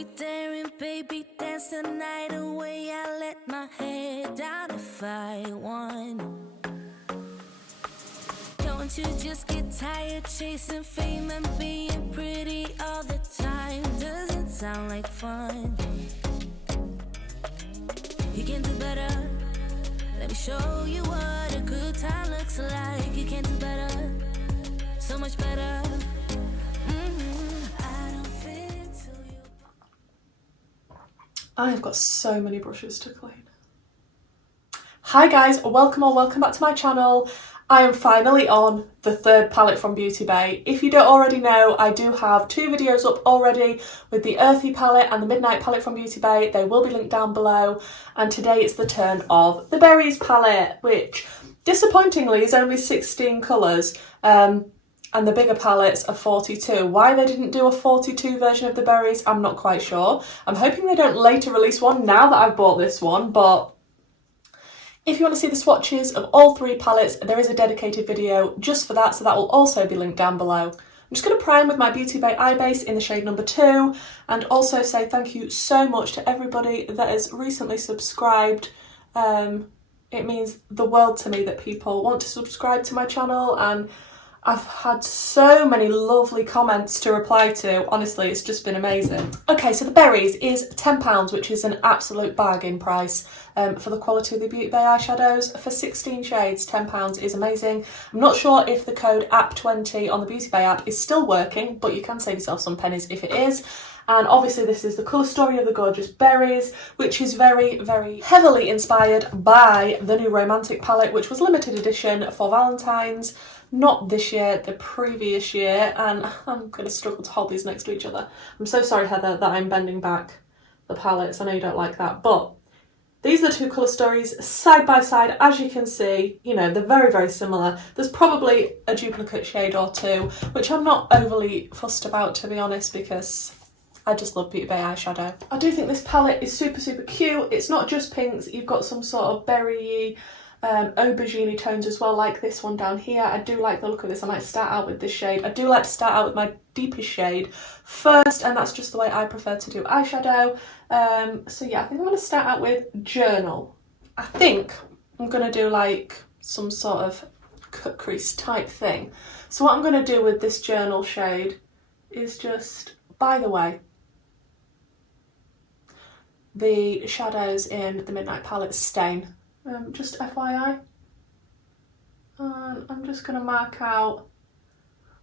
be daring, baby, dance the night away. I let my hair down if I want. Don't you just get tired chasing fame and being pretty all the time? Doesn't sound like fun. You can do better. Let me show you what a good time looks like. You can do better, so much better. I don't fit into you. I've got so many brushes to clean. Hi guys, welcome back to my channel. I am finally on the third palette from Beauty Bay. If you don't already know, I do have 2 videos up already with the Earthy palette and the Midnight palette from Beauty Bay. They will be linked down below. And today it's the turn of the Berries palette, which disappointingly is only 16 colours. And the bigger palettes are 42. Why they didn't do a 42 version of the Berries, I'm not quite sure. I'm hoping they don't later release one now that I've bought this one, but if you want to see the swatches of all 3 palettes, there is a dedicated video just for that, so that will also be linked down below. I'm just going to prime with my Beauty Bay eye base in the shade number 2, and also say thank you so much to everybody that has recently subscribed. It means the world to me that people want to subscribe to my channel, and I've had so many lovely comments to reply to. Honestly, it's just been amazing. Okay, so the Berries is £10, which is an absolute bargain price for the quality of the Beauty Bay eyeshadows. For 16 shades, £10 is amazing. I'm not sure if the code APP20 on the Beauty Bay app is still working, but you can save yourself some pennies if it is. And obviously this is the colour story of the gorgeous Berries, which is very, very heavily inspired by the new Romantic palette, which was limited edition for Valentine's. Not this year, the previous year, and I'm going to struggle to hold these next to each other. I'm so sorry, Heather, that I'm bending back the palettes. I know you don't like that, but these are the 2 colour stories side by side. As you can see, you know, they're very, very similar. There's probably a duplicate shade or 2, which I'm not overly fussed about, to be honest, because I just love Beauty Bay eyeshadow. I do think this palette is super, super cute. It's not just pinks. You've got some sort of berry-y, aubergine tones as well, like this one down here. I do like the look of this. I might start out with this shade. I do like to start out with my deepest shade first, and that's just the way I prefer to do eyeshadow. So yeah, I think I'm going to start out with Journal. I think I'm going to do like some sort of cut crease type thing. So what I'm going to do with this Journal shade is just, by the way, the shadows in the Midnight palette stain. Just FYI. I'm just going to mark out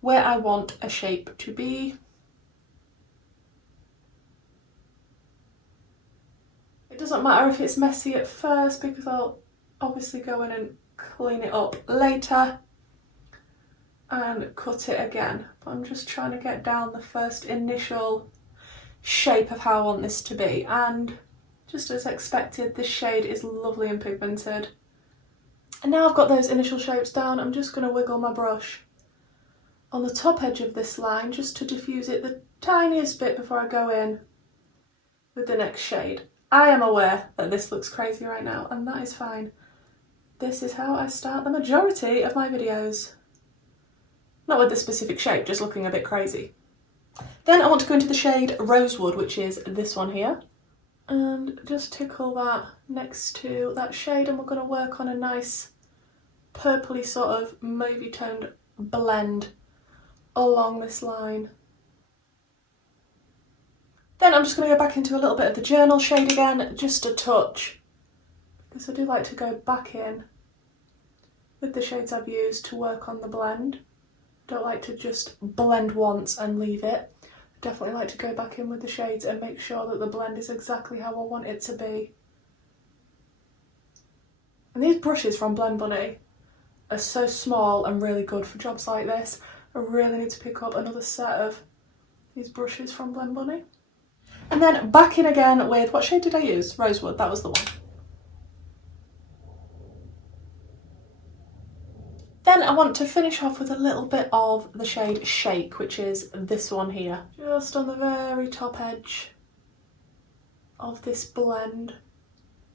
where I want a shape to be. It doesn't matter if it's messy at first, because I'll obviously go in and clean it up later and cut it again. But I'm just trying to get down the first initial shape of how I want this to be, and just as expected, this shade is lovely and pigmented. And now I've got those initial shapes down, I'm just going to wiggle my brush on the top edge of this line just to diffuse it the tiniest bit before I go in with the next shade. I am aware that this looks crazy right now, and that is fine. This is how I start the majority of my videos. Not with this specific shape, just looking a bit crazy. Then I want to go into the shade Rosewood, which is this one here, and just tickle that next to that shade, and we're going to work on a nice purpley sort of mauvey toned blend along this line. Then I'm just going to go back into a little bit of the Journal shade again, just a touch, because I do like to go back in with the shades I've used to work on the blend. Don't like to just blend once and leave it. Definitely like to go back in with the shades and make sure that the blend is exactly how I want it to be. And these brushes from Blend Bunny are so small and really good for jobs like this. I really need to pick up another set of these brushes from Blend Bunny. And then back in again with, what shade did I use? Rosewood, that was the one. Then I want to finish off with a little bit of the shade Shake, which is this one here. Just on the very top edge of this blend.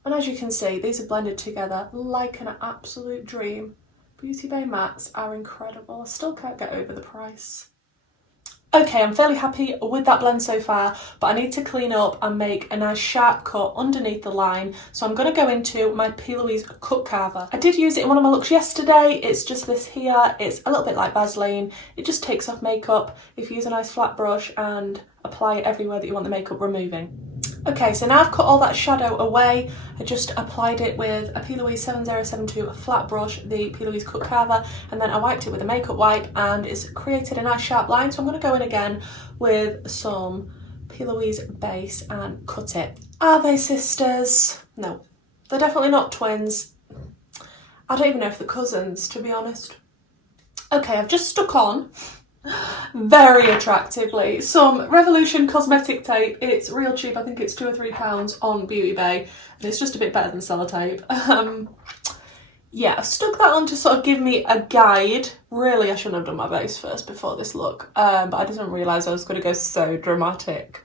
And as you can see, these are blended together like an absolute dream. Beauty Bay mattes are incredible. I still can't get over the price. Okay, I'm fairly happy with that blend so far, but I need to clean up and make a nice sharp cut underneath the line. So I'm going to go into my P. Louise cut carver. I did use it in one of my looks yesterday. It's just this here. It's a little bit like Vaseline. It just takes off makeup if you use a nice flat brush and apply it everywhere that you want the makeup removing. Okay, so now I've cut all that shadow away. I just applied it with a P. Louise 7072 flat brush, the P. Louise cut carver, and then I wiped it with a makeup wipe and it's created a nice sharp line. So I'm going to go in again with some P. Louise base and cut it. Are they sisters? No, they're definitely not twins. I don't even know if they're cousins, to be honest. Okay, I've just stuck on, very attractively, some Revolution cosmetic tape. It's real cheap. I think it's £2 or £3 on Beauty Bay, and it's just a bit better than sellotape. Yeah, I've stuck that on to sort of give me a guide. Really, I shouldn't have done my base first before this look, but I didn't realise I was going to go so dramatic.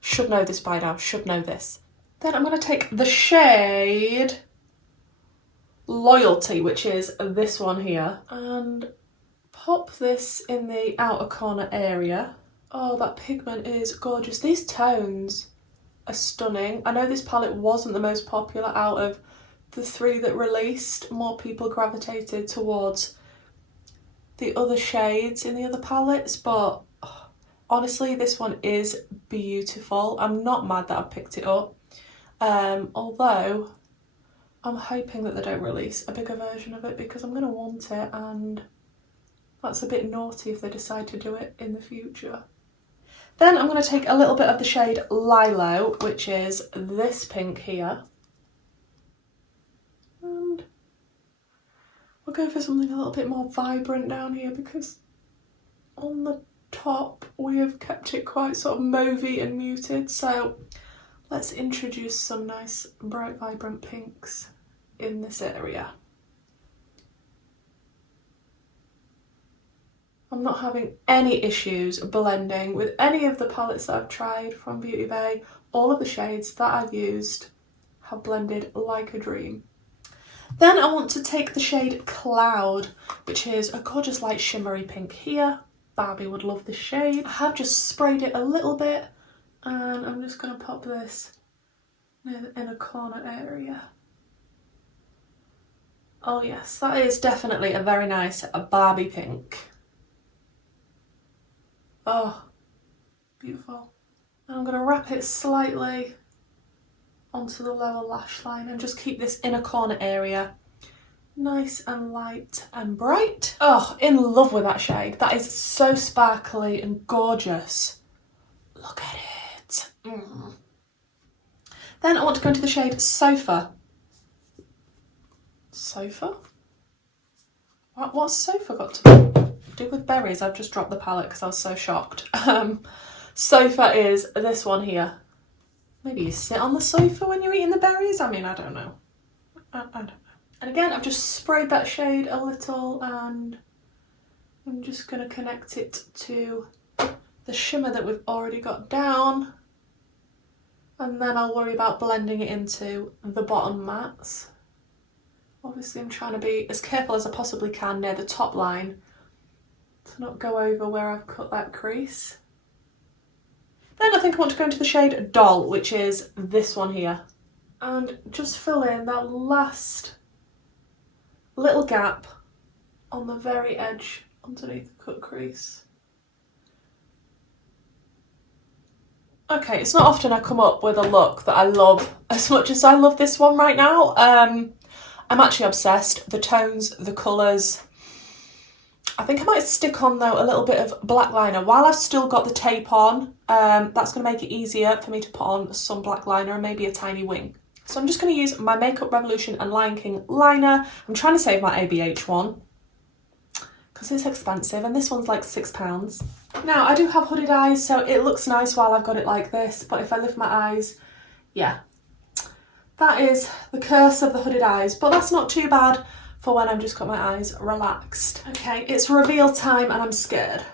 Should know this by now, should know this. Then I'm going to take the shade Loyalty, which is this one here, and pop this in the outer corner area. Oh, that pigment is gorgeous. These tones are stunning. I know this palette wasn't the most popular out of the 3 that released. More people gravitated towards the other shades in the other palettes, but honestly, this one is beautiful. I'm not mad that I picked it up, although I'm hoping that they don't release a bigger version of it because I'm going to want it, and that's a bit naughty if they decide to do it in the future. Then I'm going to take a little bit of the shade Lilo, which is this pink here. And we'll go for something a little bit more vibrant down here because on the top we have kept it quite sort of mauvey and muted. So let's introduce some nice bright vibrant pinks in this area. I'm not having any issues blending with any of the palettes that I've tried from Beauty Bay. All of the shades that I've used have blended like a dream. Then I want to take the shade Cloud, which is a gorgeous light shimmery pink here. Barbie would love this shade. I have just sprayed it a little bit and I'm just going to pop this near the inner corner area. Oh yes, that is definitely a very nice Barbie pink. Oh, beautiful. And I'm going to wrap it slightly onto the lower lash line and just keep this inner corner area nice and light and bright. Oh, in love with that shade. That is so sparkly and gorgeous. Look at it. Then I want to go into the shade Sofa. Sofa? What's Sofa got to do with berries? I've just dropped the palette because I was so shocked. Sofa is this one here. Maybe you sit on the sofa when you're eating the berries? I mean, I don't know. I don't know. And again, I've just sprayed that shade a little and I'm just going to connect it to the shimmer that we've already got down. And then I'll worry about blending it into the bottom mats. Obviously, I'm trying to be as careful as I possibly can near the top line to not go over where I've cut that crease. Then I think I want to go into the shade Doll, which is this one here. And just fill in that last little gap on the very edge underneath the cut crease. Okay, it's not often I come up with a look that I love as much as I love this one right now. I'm actually obsessed. The tones, the colours. I think I might stick on though a little bit of black liner while I've still got the tape on. That's going to make it easier for me to put on some black liner and maybe a tiny wing. So I'm just going to use my Makeup Revolution and Lion King liner. I'm trying to save my ABH one because it's expensive and this one's like £6. Now I do have hooded eyes, so it looks nice while I've got it like this, but if I lift my eyes, yeah, that is the curse of the hooded eyes, but that's not too bad for when I've just got my eyes relaxed. Okay, it's reveal time and I'm scared.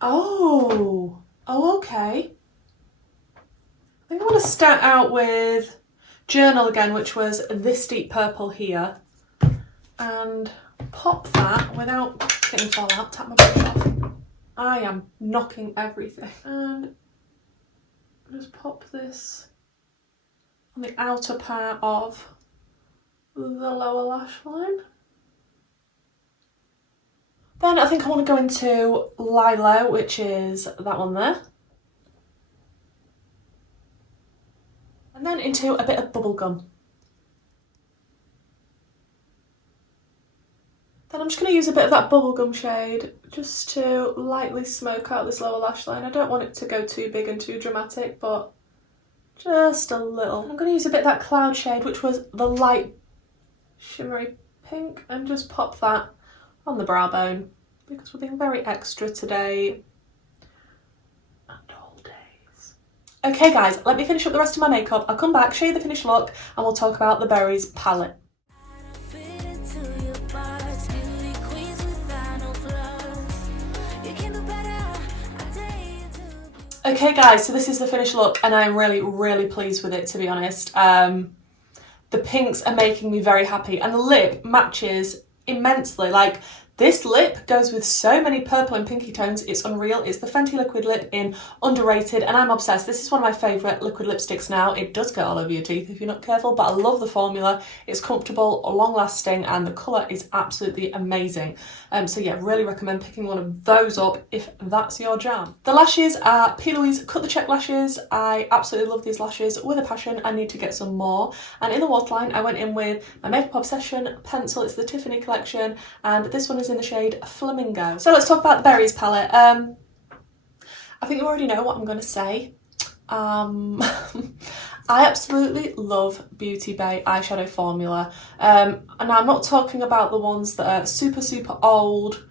Oh, okay. I think I want to start out with Journal again, which was this deep purple here, and pop that without getting fallout, tap my brush off. I am knocking everything. And just pop this on the outer part of the lower lash line. Then I think I want to go into Lilo, which is that one there. And then into a bit of Bubblegum. Then I'm just going to use a bit of that Bubblegum shade just to lightly smoke out this lower lash line. I don't want it to go too big and too dramatic, but just a little. I'm going to use a bit of that Cloud shade, which was the light shimmery pink, and just pop that on the brow bone because we're being very extra today. Okay guys, let me finish up the rest of my makeup. I'll come back, show you the finished look, and we'll talk about the Berries palette. Okay guys, so this is the finished look and I'm really pleased with it, to be honest. The pinks are making me very happy and the lip matches immensely. Like, this lip goes with so many purple and pinky tones, it's unreal. It's the Fenty liquid lip in Underrated and I'm obsessed. This is one of my favourite liquid lipsticks now. It does get all over your teeth if you're not careful, but I love the formula. It's comfortable, long lasting, and the colour is absolutely amazing. So yeah, really recommend picking one of those up if that's your jam. The lashes are P. Louise Cut the Check lashes. I absolutely love these lashes with a passion. I need to get some more. And in the waterline, I went in with my Makeup Obsession pencil. It's the Tiffany collection, and this one is in the shade Flamingo. So let's talk about the Berries palette. I think you already know what I'm going to say. I absolutely love Beauty Bay eyeshadow formula, and I'm not talking about the ones that are super old,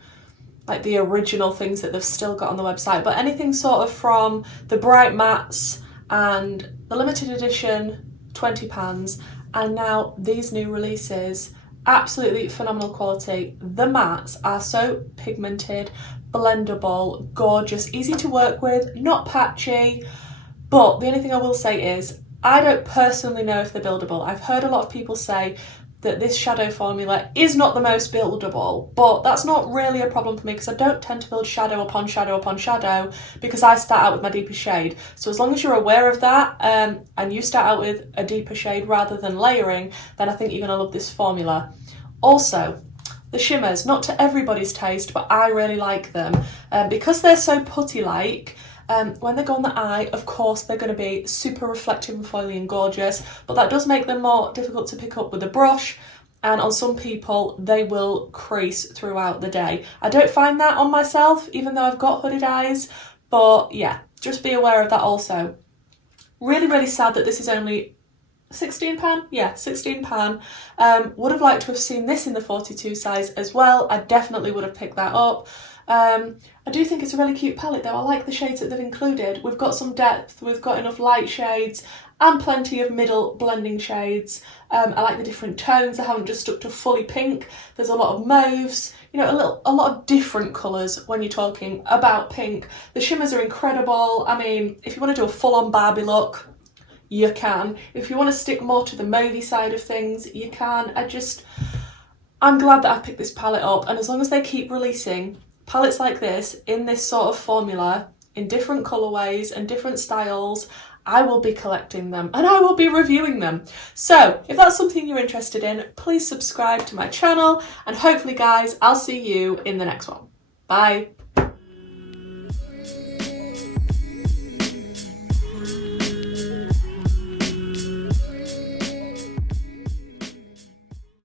like the original things that they've still got on the website, but anything sort of from the Bright Mattes and the limited edition 20 pans, and now these new releases. Absolutely phenomenal quality. The mattes are so pigmented, blendable, gorgeous, easy to work with, not patchy. But the only thing I will say is I don't personally know if they're buildable. I've heard a lot of people say that this shadow formula is not the most buildable, but that's not really a problem for me because I don't tend to build shadow upon shadow upon shadow because I start out with my deepest shade. So as long as you're aware of that and you start out with a deeper shade rather than layering, then I think you're going to love this formula. Also, the shimmers, not to everybody's taste, but I really like them because they're so putty-like. When they go on the eye, of course, they're going to be super reflective and foily and gorgeous, but that does make them more difficult to pick up with a brush, and on some people, they will crease throughout the day. I don't find that on myself, even though I've got hooded eyes, but yeah, just be aware of that also. Really sad that this is only £16? Yeah, £16. Would have liked to have seen this in the 42 size as well. I definitely would have picked that up. I do think it's a really cute palette though. I like the shades that they've included. We've got some depth, we've got enough light shades and plenty of middle blending shades. I like the different tones. I haven't just stuck to fully pink. There's a lot of mauves, you know, a lot of different colours when you're talking about pink. The shimmers are incredible. I mean, if you want to do a full-on Barbie look, you can. If you want to stick more to the mauvey side of things, you can. I'm glad that I picked this palette up, and as long as they keep releasing palettes like this in this sort of formula in different colourways and different styles, I will be collecting them and I will be reviewing them. So if that's something you're interested in, please subscribe to my channel, and hopefully guys, I'll see you in the next one. Bye.